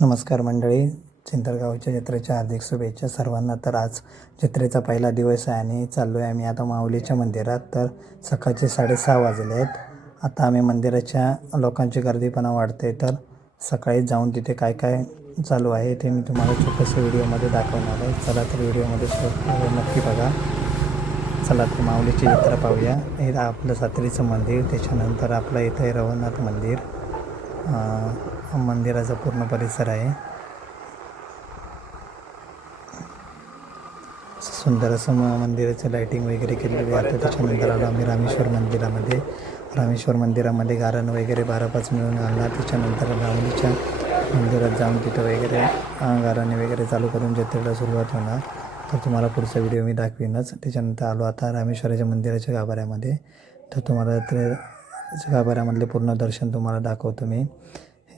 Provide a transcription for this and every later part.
नमस्कार मंडळी. चिंतळगावच्या जत्रेच्या हार्दिक शुभेच्छा सर्वांना. तर आज जत्रेचा पहिला दिवस आहे आणि चाललो आहे आम्ही आता माऊलीच्या मंदिरात. तर सकाळचे साडेसहा वाजले आहेत. आता आम्ही मंदिराच्या लोकांची गर्दीपणा वाढते. तर सकाळी जाऊन तिथे काय काय चालू आहे ते मी तुम्हाला छोटंसं व्हिडिओमध्ये दाखवणार आहे. चला तर व्हिडिओमध्ये नक्की बघा. चला तर माऊलीची जत्रा पाहूया. हे आपलं सात्रीचं मंदिर. त्याच्यानंतर आपलं इथं आहे रवनाथ मंदिर मंदिराचा पूर्ण परिसर आहे. सुंदर असं मंदिराचं लायटिंग वगैरे केलेली आहे. त्याच्यानंतर आलो आम्ही रामेश्वर मंदिरामध्ये. रामेश्वर मंदिरामध्ये गारण वगैरे बारा पाच मिळून आणला. त्याच्यानंतर रावणीच्या मंदिरात जाऊन तिथं वगैरे अं, गाराणे वगैरे चालू करून जत्रेला सुरुवात होणार. तर तुम्हाला पुढचा व्हिडिओ मी दाखवीनच. त्याच्यानंतर आलो आता रामेश्वराच्या मंदिराच्या गाभाऱ्यामध्ये. तर तुम्हाला ते गाभाऱ्यामधले पूर्ण दर्शन तुम्हाला दाखवतो मी.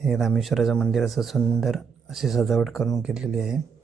हे रामेश्वराचं मंदिर असं सुंदर अशी सजावट करून केलेली आहे.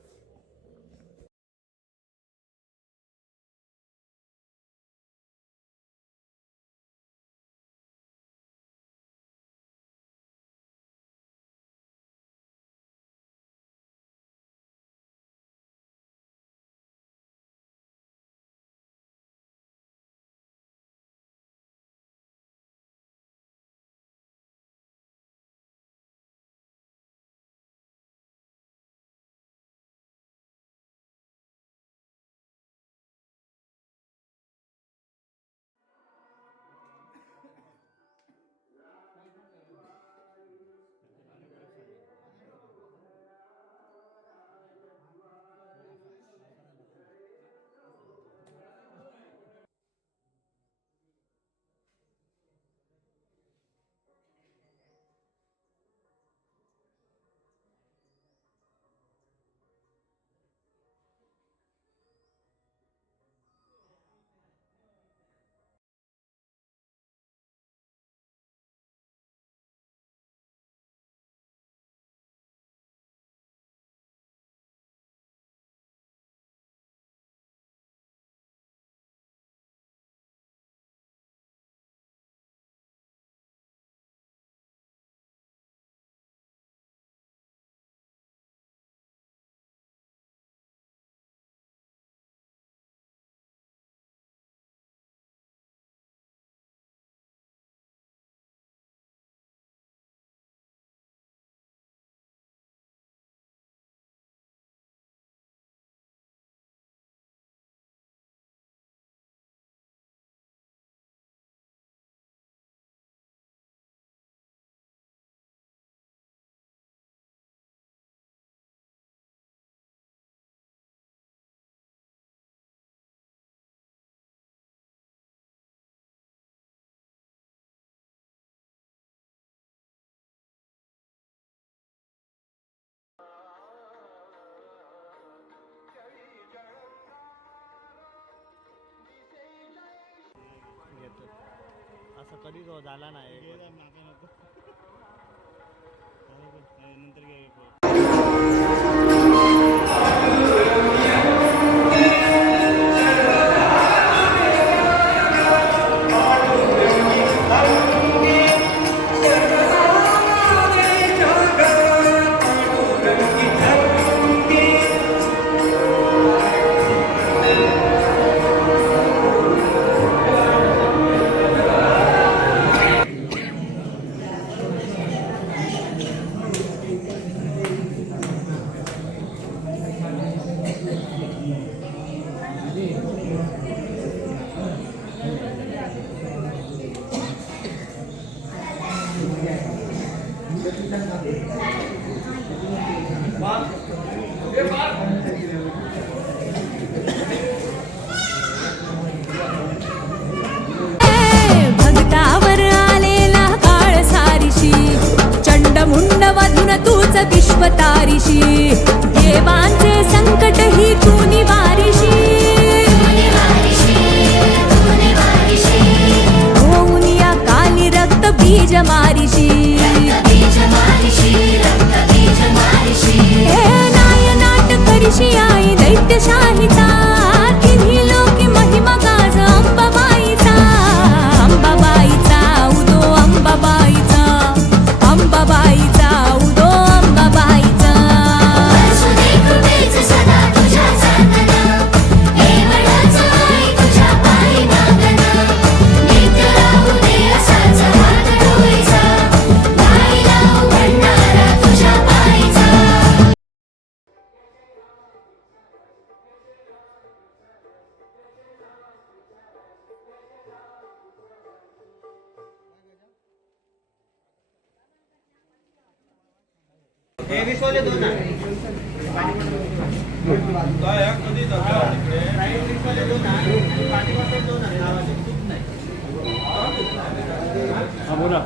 सकाळी जो झाला नाही. आई हा बोला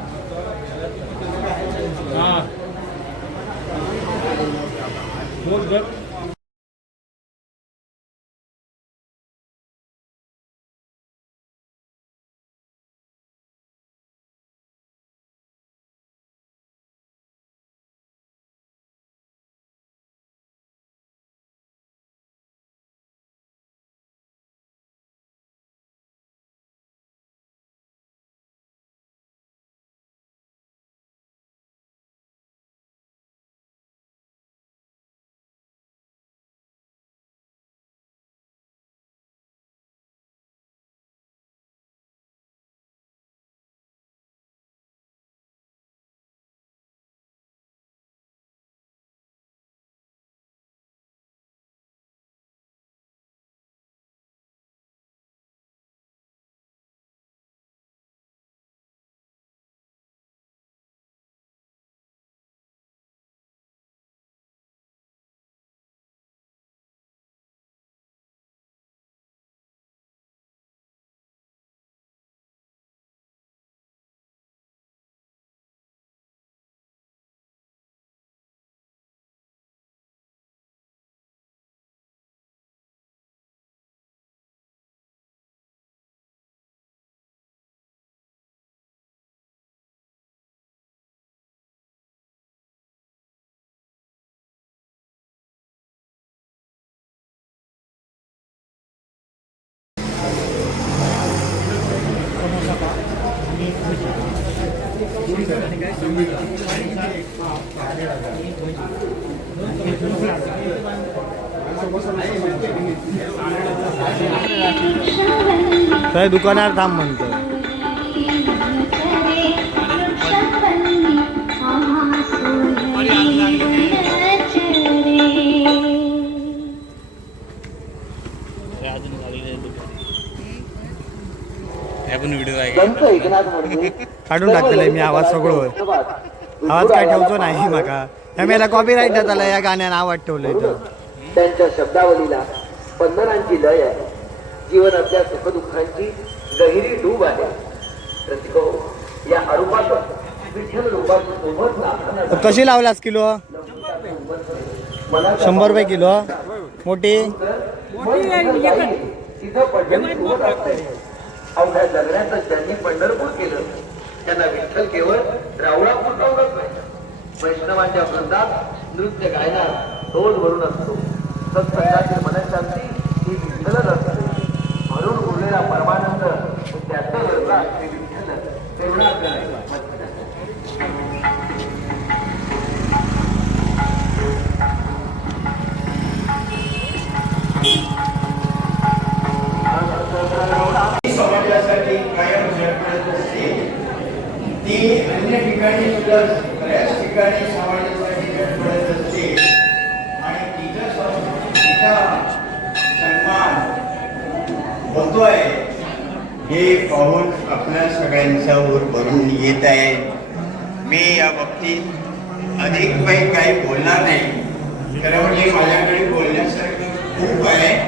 हा बोल. काय दुकानावर थांब म्हणतो आपण व्हिडिओ आहे काढून टाकलेलं मी आवाज सगळं. आवाज काय ठेवतो नाही माका. ह्या मेला कॉपी राईट झाला या गाण्यानं आवाज ठेवलंय तर. त्यांच्या शब्दावलीला स्पंदनांची लय आहे. जीवनातल्या सुखदुःखांची गहिरी डूब आहे. प्रतिको या अरूपात विठ्ठल सोबत नाचताना कशी लावलास किलो? मला शंभर रुपये किलो? मोठी? असते अवघ्या जगण्याचं त्यांनी पंढरपूर केलं. त्यांना विठ्ठल केवळ रावळापूर पुरवलंच पाहिजे वैष्णवांच्या वृंदात नृत्य गायला तोल भरून असतो. सत्संगातील मनशांती ही विठ्ठलच असते. म्हणून उरलेला परमानंद त्याचं गरजा श्री विठ्ठल तेवढा समाजासाठी ती अन्य ठिकाणी सुद्धा बऱ्याच ठिकाणी समाजासाठी असते. आणि तिचा सं- तिचा सन्मान होतोय. हे पाहून आपल्या सगळ्यांच्यावर भरून येत आहे. मी या बाबतीत अधिक काही काही बोलणार नाही. खरं म्हणजे माझ्याकडे बोलण्यासारखं खूप आहे.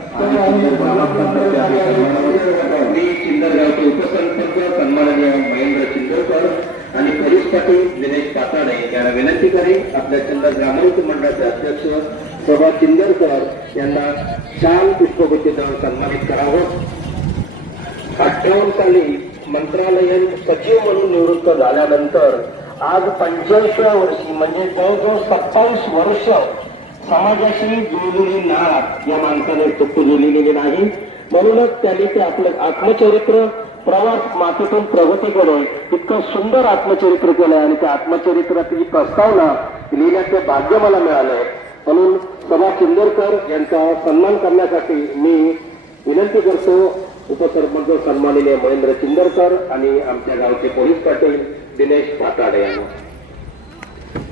मी चिंदरगावचे उपसरपंच सन्माननीय महेंद्र चिंदरकर आणि पोलीस पाटील दिनेश यांना विनंती करेन आपल्या चंदर मंडळाचे अध्यक्ष चिंदरकर यांना शाल पुष्पगुच्छ देऊन सन्मानित करावं. अठ्ठावन्न साली मंत्रालयीन सचिव म्हणून निवृत्त झाल्यानंतर आज पंच्याऐंशी वर्षी म्हणजे जवळजवळ सत्तावीस वर्ष समाजाशी जुळलेली नाळ या माणसाने जुळलेली नाही. म्हणूनच त्यांनी ते आपलं आत्मचरित्र प्रवास मातेतून केलंय इतकं सुंदर आत्मचरित्र केलंय आणि त्या आत्मचरित्राची प्रस्तावना लिहिण्याचं भाग्य मला मिळालंय. म्हणून सभा चिंदरकर यांचा सन्मान करण्यासाठी मी विनंती करतो. उपसरपंच सन्मानिले महेंद्र चिंदरकर आणि आमच्या गावचे पोलीस पाटील दिनेश भाताडे यांना.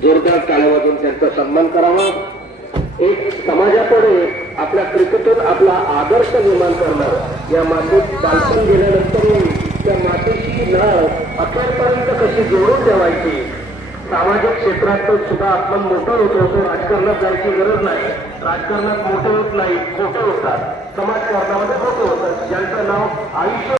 जोरदार टाळ्या वाजून त्यांचा सन्मान करावा. एक समाजाकडे आपल्या क्रिकेटून आपला आदर्श निर्माण करणं या मातीत बालपण गेल्यानंतरही त्या मातीची नाळ अखेरपर्यंत कशी जोडून ठेवायची? सामाजिक क्षेत्रात सुद्धा आपण मोठं होतो असं राजकारणात जायची गरज नाही. राजकारणात मोठे होत नाही खोटे होतात. समाजकारणामध्ये खोटे होतात. ज्यांचं नाव आयुष्य